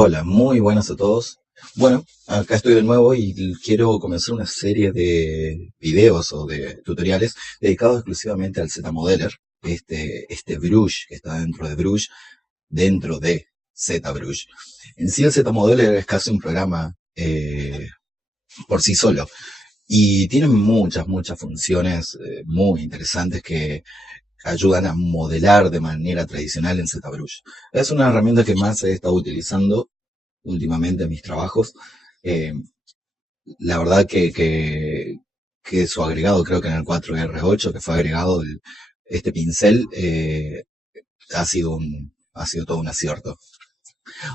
Hola, muy buenas a todos. Bueno, acá estoy de nuevo y quiero comenzar una serie de videos o de tutoriales dedicados exclusivamente al Z-Modeler, este Brush que está dentro de ZBrush. En sí el Z-Modeler es casi un programa por sí solo y tiene muchas funciones muy interesantes que ayudan a modelar de manera tradicional en ZBrush. Es una herramienta que más he estado utilizando últimamente en mis trabajos. Eh, la verdad que su agregado, creo que en el 4R8, que fue agregado este pincel, ha sido todo un acierto.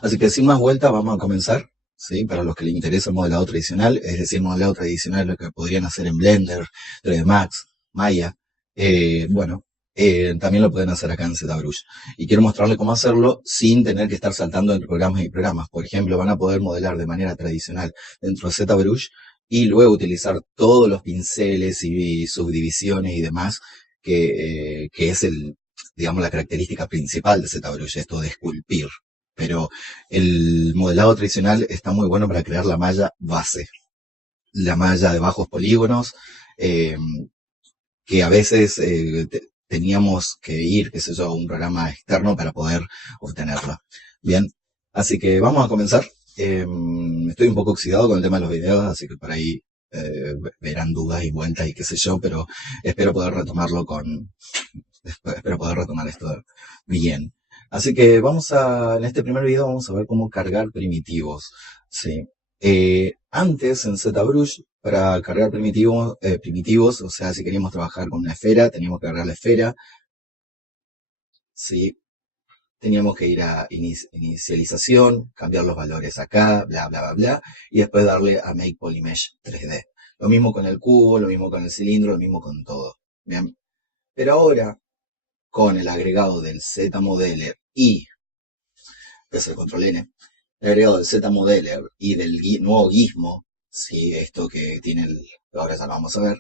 Así que sin más vuelta vamos a comenzar, ¿sí? Para los que les interesa el modelado tradicional, es decir, modelado tradicional lo que podrían hacer en Blender, 3D Max, Maya, bueno, también lo pueden hacer acá en ZBrush. Y quiero mostrarles cómo hacerlo sin tener que estar saltando entre programas y programas. Por ejemplo, van a poder modelar de manera tradicional dentro de ZBrush y luego utilizar todos los pinceles y subdivisiones y demás que es digamos, la característica principal de ZBrush, esto de esculpir. Pero el modelado tradicional está muy bueno para crear la malla base, la malla de bajos polígonos, eh, que a veces teníamos que ir, qué sé yo, a un programa externo para poder obtenerla. Bien, así que vamos a comenzar. Estoy un poco oxidado con el tema de los videos, así que por ahí verán dudas y vueltas y qué sé yo, pero espero poder espero poder retomar esto bien. Así que en este primer video vamos a ver cómo cargar primitivos, ¿sí? Antes en ZBrush, para cargar primitivos, o sea, si queríamos trabajar con una esfera, teníamos que cargar la esfera, ¿sí? Teníamos que ir a inicialización, cambiar los valores acá, bla, y después darle a Make Polymesh 3D. Lo mismo con el cubo, lo mismo con el cilindro, lo mismo con todo. Bien. Pero ahora, con el agregado del Z-Modeler que es el control N, el agregado del Z-Modeler y del nuevo Gizmo, sí, esto que tiene ahora ya lo vamos a ver,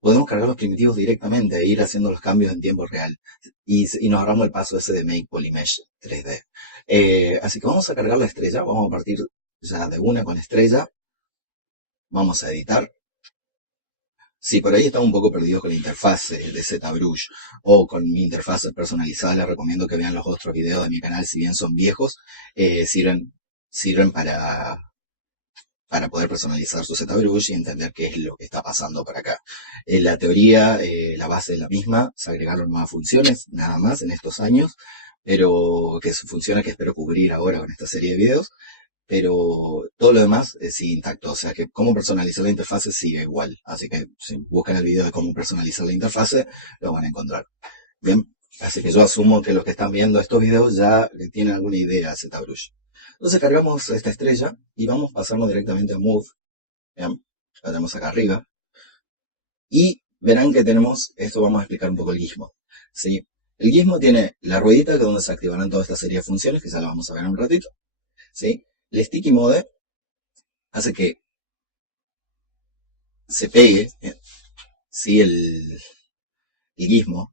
podemos cargar los primitivos directamente e ir haciendo los cambios en tiempo real. Y nos ahorramos el paso ese de Make Polymesh 3D. Así que vamos a cargar la estrella, vamos a partir ya de una con estrella, vamos a editar. Si por ahí están un poco perdidos con la interfaz de ZBrush o con mi interfaz personalizada, les recomiendo que vean los otros videos de mi canal, si bien son viejos, sirven para poder personalizar su ZBrush y entender qué es lo que está pasando por acá. En la teoría, la base es la misma, se agregaron nuevas funciones, nada más en estos años, pero que son funciones que espero cubrir ahora con esta serie de videos, pero todo lo demás sigue intacto, o sea que cómo personalizar la interfase sigue igual, así que si buscan el video de cómo personalizar la interfase, lo van a encontrar. Bien, así que yo asumo que los que están viendo estos videos ya tienen alguna idea de ZBrush. Entonces cargamos esta estrella y vamos a pasarnos directamente a Move, bien, la tenemos acá arriba, y verán que tenemos, esto vamos a explicar un poco el gizmo, ¿sí? El gizmo tiene la ruedita que es donde se activarán toda esta serie de funciones, que ya la vamos a ver en un ratito, ¿sí? El sticky mode hace que se pegue, ¿sí? El gizmo.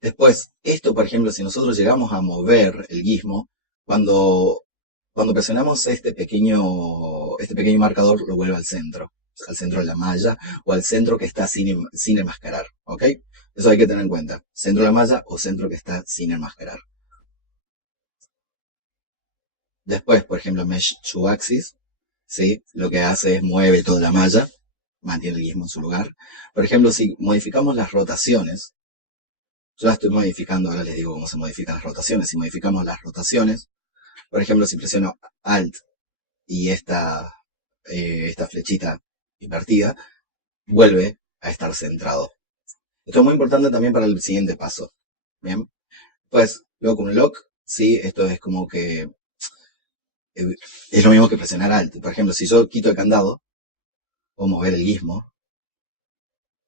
Después, esto, por ejemplo, si nosotros llegamos a mover el gizmo, cuando presionamos este pequeño marcador, lo vuelve al centro de la malla o al centro que está sin enmascarar, ¿ok? Eso hay que tener en cuenta, centro de la malla o centro que está sin enmascarar. Después, por ejemplo, Mesh to Axis, ¿sí? Lo que hace es mueve toda la malla, mantiene el gizmo en su lugar. Por ejemplo, si modificamos las rotaciones, yo la estoy modificando, ahora les digo cómo se modifican las rotaciones. Si modificamos las rotaciones, por ejemplo, si presiono Alt y esta flechita invertida, vuelve a estar centrado. Esto es muy importante también para el siguiente paso. Bien, pues luego con un lock, sí, esto es como que es lo mismo que presionar Alt. Por ejemplo, si yo quito el candado o mover el gizmo,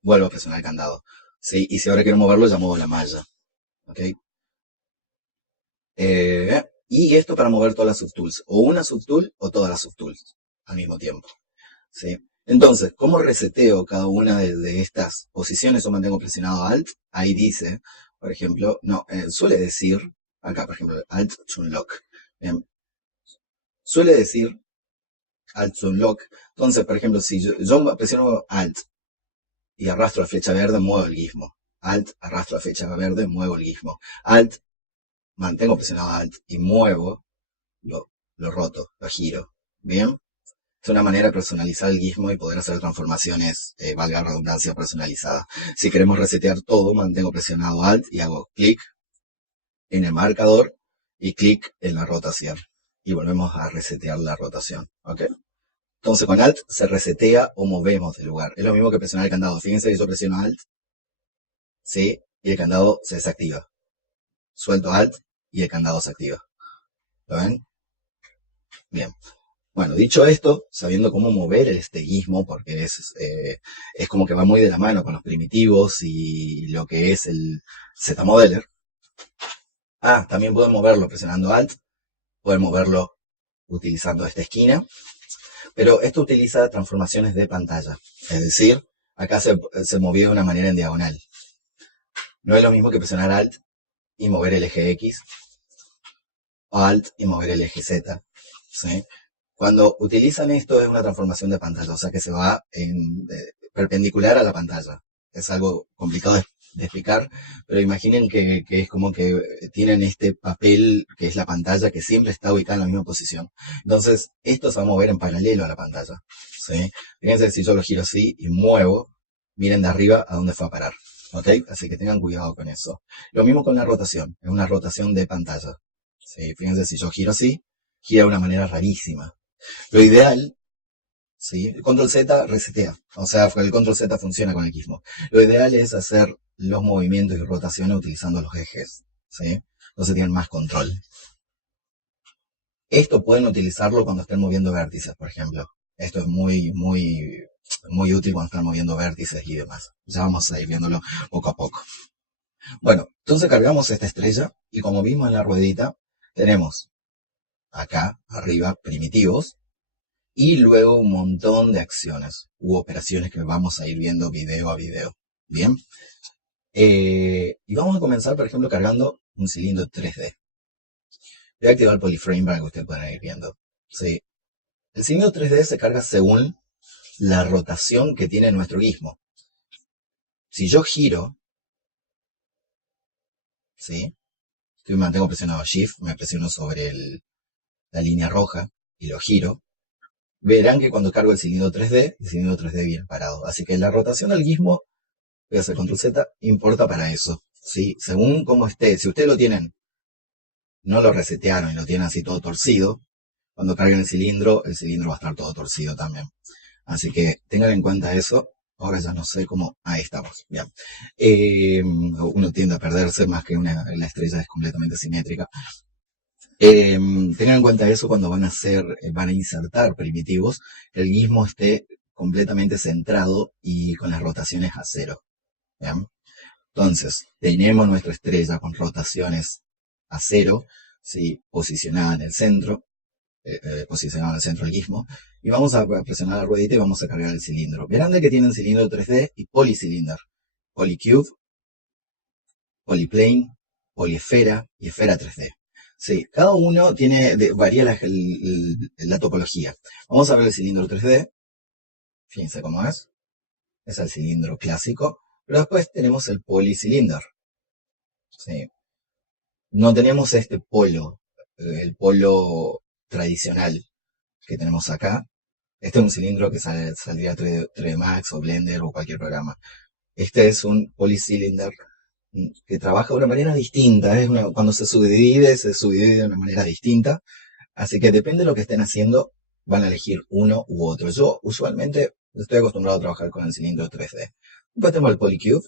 vuelvo a presionar el candado. ¿Sí? Y si ahora quiero moverlo, ya muevo la malla. ¿Ok? Y esto para mover todas las subtools. O una subtool o todas las subtools al mismo tiempo. ¿Sí? Entonces, ¿cómo reseteo cada una de estas posiciones o mantengo presionado Alt? Ahí dice, por ejemplo, no, suele decir, acá por ejemplo, Alt to Unlock. Bien. suele decir Alt Zoom Lock. Entonces, por ejemplo, si yo presiono Alt y arrastro la flecha verde, muevo el gizmo. Alt, arrastro la flecha verde, muevo el gizmo. Alt, mantengo presionado Alt y muevo, lo roto, lo giro. ¿Bien? Es una manera de personalizar el gizmo y poder hacer transformaciones, valga la redundancia, personalizadas. Si queremos resetear todo, mantengo presionado Alt y hago clic en el marcador y clic en la rotación. Y volvemos a resetear la rotación. ¿Ok? Entonces con Alt se resetea o movemos del lugar. Es lo mismo que presionar el candado. Fíjense que yo presiono Alt, ¿sí? Y el candado se desactiva. Suelto Alt y el candado se activa. ¿Lo ven? Bien. Bueno, dicho esto, sabiendo cómo mover este gizmo, porque es como que va muy de la mano con los primitivos y lo que es el Z-Modeler. También pueden moverlo presionando Alt, pueden moverlo utilizando esta esquina, pero esto utiliza transformaciones de pantalla. Es decir, acá se movió de una manera en diagonal. No es lo mismo que presionar Alt y mover el eje X, o Alt y mover el eje Z, ¿sí? Cuando utilizan esto es una transformación de pantalla, o sea que se va perpendicular a la pantalla. Es algo complicado de explicar, pero imaginen que es como que tienen este papel que es la pantalla que siempre está ubicada en la misma posición. Entonces, esto se va a mover en paralelo a la pantalla, ¿sí? Fíjense, si yo lo giro así y muevo, miren de arriba a dónde fue a parar, ¿ok? Así que tengan cuidado con eso. Lo mismo con la rotación, es una rotación de pantalla, ¿sí? Fíjense, si yo giro así, gira de una manera rarísima. Lo ideal, ¿sí? El control Z resetea, o sea, el control Z funciona con el gizmo. Lo ideal es hacer los movimientos y rotaciones utilizando los ejes, ¿sí? Entonces tienen más control. Esto pueden utilizarlo cuando estén moviendo vértices, por ejemplo. Esto es muy útil cuando están moviendo vértices y demás. Ya vamos a ir viéndolo poco a poco. Bueno, entonces cargamos esta estrella y como vimos en la ruedita, tenemos acá arriba primitivos, y luego un montón de acciones u operaciones que vamos a ir viendo video a video. Bien. Y vamos a comenzar, por ejemplo, cargando un cilindro 3D. Voy a activar el polyframe para que ustedes puedan ir viendo. ¿Sí? El cilindro 3D se carga según la rotación que tiene nuestro gizmo. Si yo giro, ¿sí? Yo me mantengo presionado Shift, me presiono sobre la línea roja y lo giro. Verán que cuando cargo el cilindro 3D, el cilindro 3D viene parado. Así que la rotación del gizmo, voy a hacer control Z, importa para eso. ¿Sí? Según cómo esté, si ustedes lo tienen, no lo resetearon y lo tienen así todo torcido, cuando carguen el cilindro va a estar todo torcido también. Así que tengan en cuenta eso. Ahora ya no sé cómo, ahí estamos, bien. Uno tiende a perderse más que la estrella es completamente simétrica. Tengan en cuenta eso cuando van a insertar primitivos, que el gizmo esté completamente centrado y con las rotaciones a cero. ¿Bien? Entonces, tenemos nuestra estrella con rotaciones a cero, ¿sí? Posicionada en el centro del gizmo, y vamos a presionar la ruedita y vamos a cargar el cilindro. Verán de que tienen cilindro 3D y polycylinder, polycube, polyplane, polyesfera y esfera 3D. Sí, cada uno varía la topología. Vamos a ver el cilindro 3D. Fíjense cómo es. Es el cilindro clásico. Pero después tenemos el polycylinder. Sí. No tenemos este polo, el polo tradicional que tenemos acá. Este es un cilindro que saldría 3D Max o Blender o cualquier programa. Este es un polycylinder que trabaja de una manera distinta. Cuando se subdivide de una manera distinta. Así que depende de lo que estén haciendo, van a elegir uno u otro. Yo usualmente estoy acostumbrado a trabajar con el cilindro 3D. Después tengo el Polycube.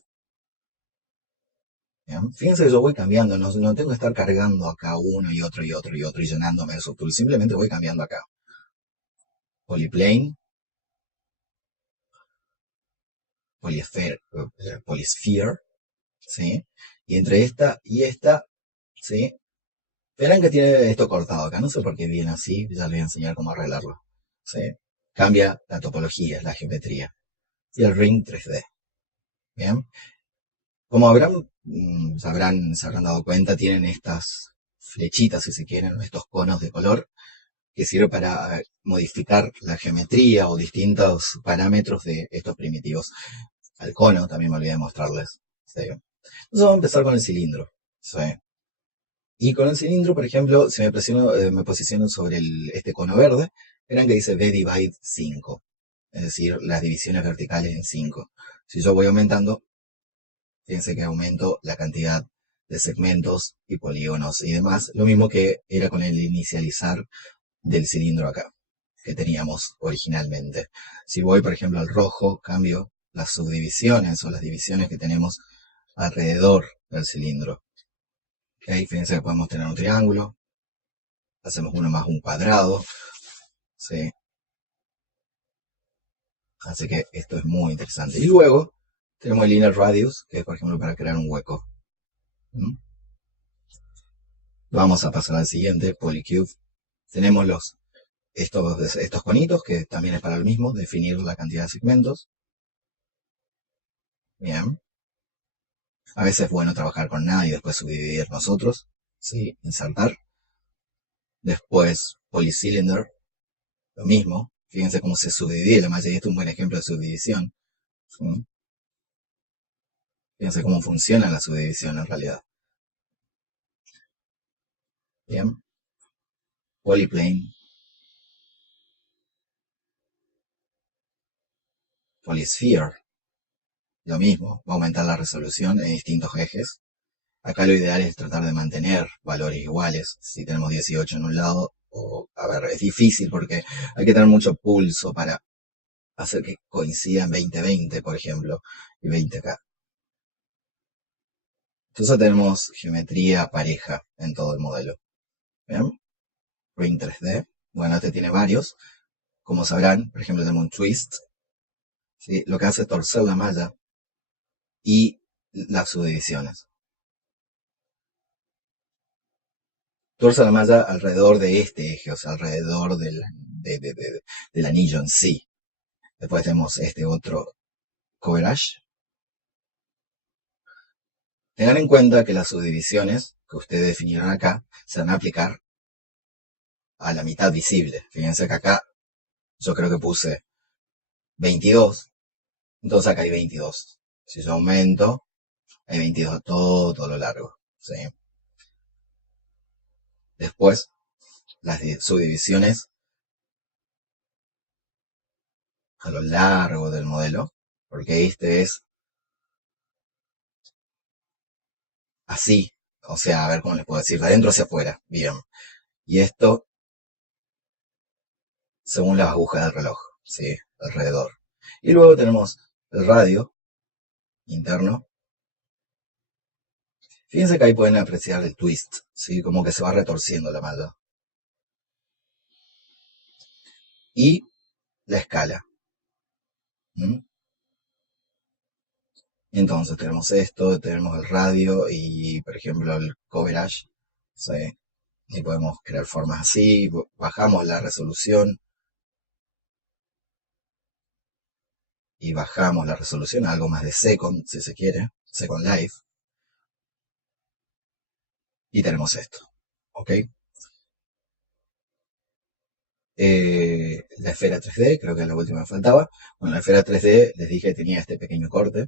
¿Bien? Fíjense que yo voy cambiando, no tengo que estar cargando acá uno y otro y otro y otro y llenándome de subtool. Simplemente voy cambiando acá. Polyplane. Polysphere. ¿Sí? Y entre esta y esta, ¿sí? Verán que tiene esto cortado acá. No sé por qué viene así. Ya les voy a enseñar cómo arreglarlo. ¿Sí? Cambia la topología, la geometría. Y el ring 3D. Bien. Como se habrán dado cuenta, tienen estas flechitas, si se quieren, estos conos de color. que sirve para modificar la geometría o distintos parámetros de estos primitivos. Al cono también me olvidé de mostrarles. ¿Sí? Entonces vamos a empezar con el cilindro. ¿Sí? Y con el cilindro, por ejemplo, si me posiciono sobre este cono verde, verán que dice V divide 5, es decir, las divisiones verticales en 5. Si yo voy aumentando, fíjense que aumento la cantidad de segmentos y polígonos y demás, lo mismo que era con el inicializar del cilindro acá, que teníamos originalmente. Si voy, por ejemplo, al rojo, cambio las subdivisiones o las divisiones que tenemos alrededor del cilindro. ¿Okay? Fíjense que podemos tener un triángulo, hacemos uno más un cuadrado, ¿sí? Así que esto es muy interesante. Y luego tenemos el inner radius, que es por ejemplo para crear un hueco. ¿Mm? Vamos a pasar al siguiente, polycube. Tenemos estos conitos, que también es para el mismo, definir la cantidad de segmentos. Bien. A veces es bueno trabajar con nada y después subdividir nosotros. ¿Sí? Insertar. Después, polycylinder. Lo mismo. Fíjense cómo se subdivide la malla y este es un buen ejemplo de subdivisión. ¿Sí? Fíjense cómo funciona la subdivisión en realidad. Bien. Polyplane. Polysphere. Lo mismo. Va a aumentar la resolución en distintos ejes. Acá lo ideal es tratar de mantener valores iguales. Si tenemos 18 en un lado, a ver, es difícil porque hay que tener mucho pulso para hacer que coincidan 20-20, por ejemplo, y 20 acá. Entonces tenemos geometría pareja en todo el modelo. ¿Bien? Ring 3D. Bueno, este tiene varios. Como sabrán, por ejemplo, tenemos un twist. ¿Sí? Lo que hace es torcer la malla y las subdivisiones. Torce la malla alrededor de este eje, o sea, alrededor del anillo en sí. Después tenemos este otro coverage. Tengan en cuenta que las subdivisiones que ustedes definieron acá se van a aplicar a la mitad visible. Fíjense que acá yo creo que puse 22, entonces acá hay 22. Si yo aumento, hay 22 a todo lo largo. ¿Sí? Después, las subdivisiones a lo largo del modelo, porque este es así, o sea, a ver cómo les puedo decir, de adentro hacia afuera, bien. Y esto, según las agujas del reloj, ¿sí? Alrededor. Y luego tenemos el radio interno. Fíjense que ahí pueden apreciar el twist, ¿sí? Como que se va retorciendo la malla. Y la escala. ¿Mm? Entonces tenemos esto, tenemos el radio y, por ejemplo, el coverage. ¿Sí? Y podemos crear formas así, bajamos la resolución. Y bajamos la resolución a algo más de second, si se quiere, second life. Y tenemos esto, ¿ok? La esfera 3D, creo que es la última que faltaba. Bueno, la esfera 3D les dije que tenía este pequeño corte.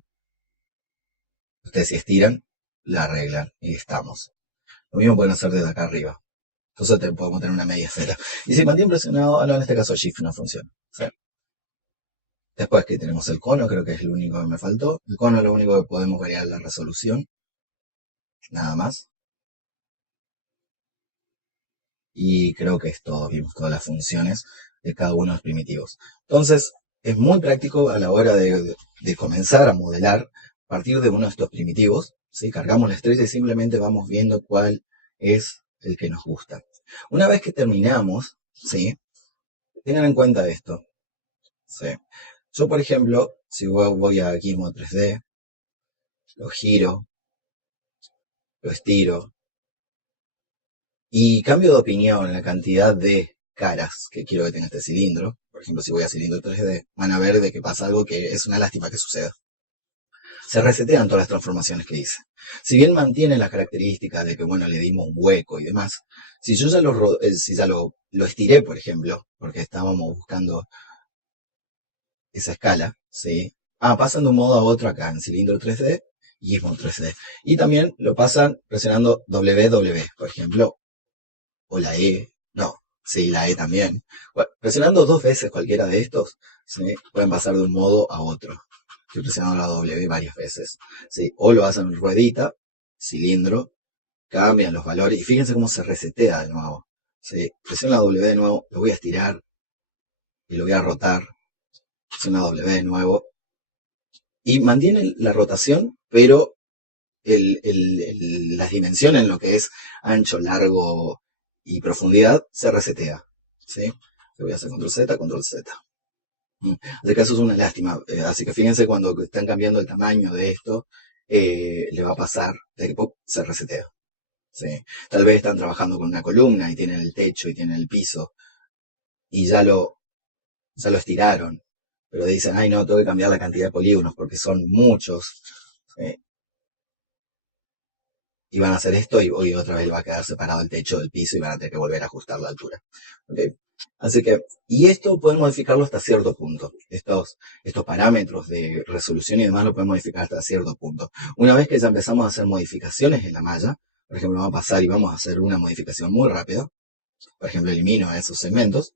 Ustedes si estiran, la arreglan y estamos. Lo mismo pueden hacer desde acá arriba. Entonces podemos tener una media esfera. Y si mantiene presionado, no, en este caso Shift no funciona. ¿Sí? Después que tenemos el cono, creo que es lo único que me faltó. El cono es lo único que podemos variar la resolución. Nada más. Y creo que es todo, vimos todas las funciones de cada uno de los primitivos. Entonces, es muy práctico a la hora de comenzar a modelar a partir de uno de estos primitivos. ¿Sí? Cargamos la estrella y simplemente vamos viendo cuál es el que nos gusta. Una vez que terminamos, ¿sí? Tengan en cuenta esto. ¿Sí? Yo, por ejemplo, si voy a Gizmo 3D, lo giro, lo estiro, y cambio de opinión en la cantidad de caras que quiero que tenga este cilindro. Por ejemplo, si voy a cilindro 3D, van a ver de que pasa algo que es una lástima que suceda. se resetean todas las transformaciones que hice. Si bien mantiene las características de que, bueno, le dimos un hueco y demás, si yo ya si ya lo estiré, por ejemplo, porque estábamos buscando esa escala, ¿sí? Pasan de un modo a otro acá en cilindro 3D y Gizmo 3D. Y también lo pasan presionando WW, por ejemplo, o la E, no, sí, la E también. Bueno, presionando 2 veces cualquiera de estos, ¿sí? Pueden pasar de un modo a otro. Estoy presionando la W varias veces, ¿sí? O lo hacen en ruedita, cilindro, cambian los valores y fíjense cómo se resetea de nuevo, ¿sí? Presiono la W de nuevo, lo voy a estirar y lo voy a rotar, presiono la W de nuevo y mantiene la rotación, pero las dimensiones en lo que es ancho, largo y profundidad se resetea, ¿sí? Lo voy a hacer control Z, control Z. Así que eso es una lástima. Así que fíjense cuando están cambiando el tamaño de esto, le va a pasar de que pop, se resetea. ¿Sí? Tal vez están trabajando con una columna y tienen el techo y tienen el piso y ya lo estiraron. Pero dicen, ay no, tengo que cambiar la cantidad de polígonos porque son muchos. ¿Sí? Y van a hacer esto y hoy otra vez va a quedar separado el techo del piso y van a tener que volver a ajustar la altura. ¿Okay? Así que, y esto pueden modificarlo hasta cierto punto. Estos parámetros de resolución y demás lo pueden modificar hasta cierto punto. Una vez que ya empezamos a hacer modificaciones en la malla, por ejemplo, vamos a pasar y vamos a hacer una modificación muy rápida. Por ejemplo, elimino esos segmentos,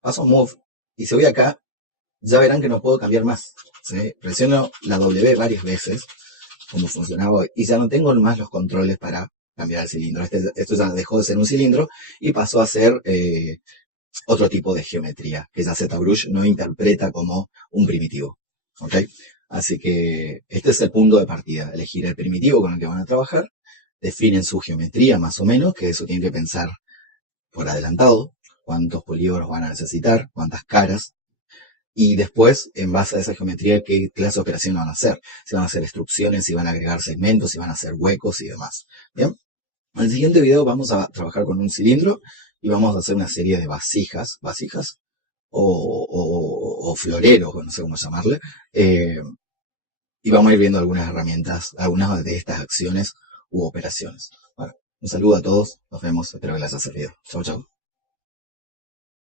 paso Move, y si voy acá, ya verán que no puedo cambiar más. ¿Sí? Presiono la W varias veces, como funcionaba hoy, y ya no tengo más los controles para cambiar el cilindro. Esto ya dejó de ser un cilindro y pasó a ser otro tipo de geometría, que ya ZBrush no interpreta como un primitivo. ¿Ok? Así que este es el punto de partida, elegir el primitivo con el que van a trabajar, definen su geometría más o menos, que eso tienen que pensar por adelantado, cuántos polígonos van a necesitar, cuántas caras, y después, en base a esa geometría, qué clase de operación van a hacer. Si van a hacer extrusiones, si van a agregar segmentos, si van a hacer huecos y demás. Bien. En el siguiente video vamos a trabajar con un cilindro y vamos a hacer una serie de vasijas o floreros, no sé cómo llamarle, y vamos a ir viendo algunas herramientas, algunas de estas acciones u operaciones. Bueno, un saludo a todos, nos vemos, espero que les haya servido. Chau, chau.